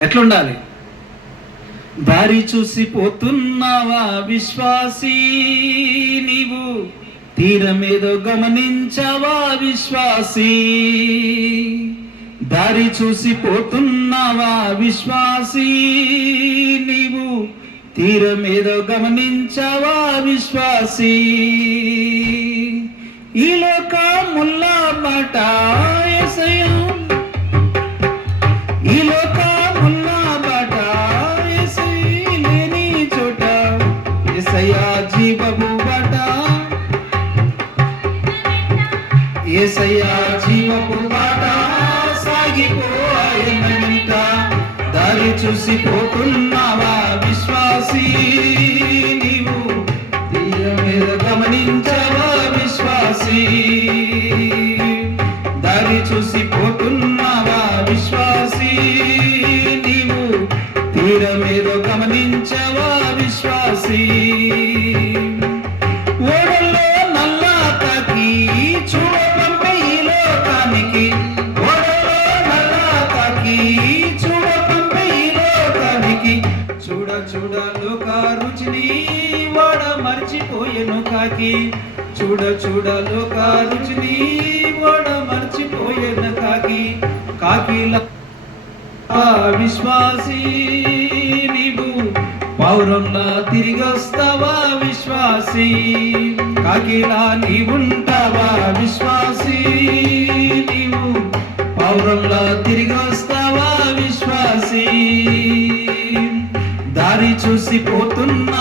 ఎట్లుండాలి? దారి చూసి పోతున్నావా విశ్వాసీ, నీవు తీరమేదో గమనించావా విశ్వాసీ? దారి చూసి పోతున్నావా విశ్వాసీ, నీవు తీరమేదో గమనించావా విశ్వాసీ? ఈ లోకముల్లా బాట యేసయ్యా, ఈ లోకముల్లా బాట యేసయ్య లేని చోట యేసయ్యా జీవపు బాట, యేసయ్యా జీవపు బాట సాగిపో ఆయన వెంట. దారి చూసి పోతున్నావా విశ్వాసీ, నీవు తీరం మీద గమనించవా విశ్వాసీ? దారి చూసి పోతున్నావా విశ్వాసీ, నీవు తీరం మీద గమనించవా విశ్వాసీ? ఓడల్లో నల్లా తాకి చూడ పంపే ఈ లోకానికి, ఓడల్లో నల్లా తాకి చూడ పంపే ఈ లోకానికి. చూడ చూడ లోక రుచిని వాడ మర్చిపోయెను కాకి, చూడ చూడ లోక రుచిని వాడ మర్చిపోయెను కాకి. కాకిలా విశ్వాసీ, నీవు పౌరంలా తిరిగొస్తావా విశ్వాసీ? కాకిలా నీవుంటావా విశ్వాసీ, నీవు పౌరంలా తిరిగొస్తావా విశ్వాసీ? దారి చూసి పోతున్నా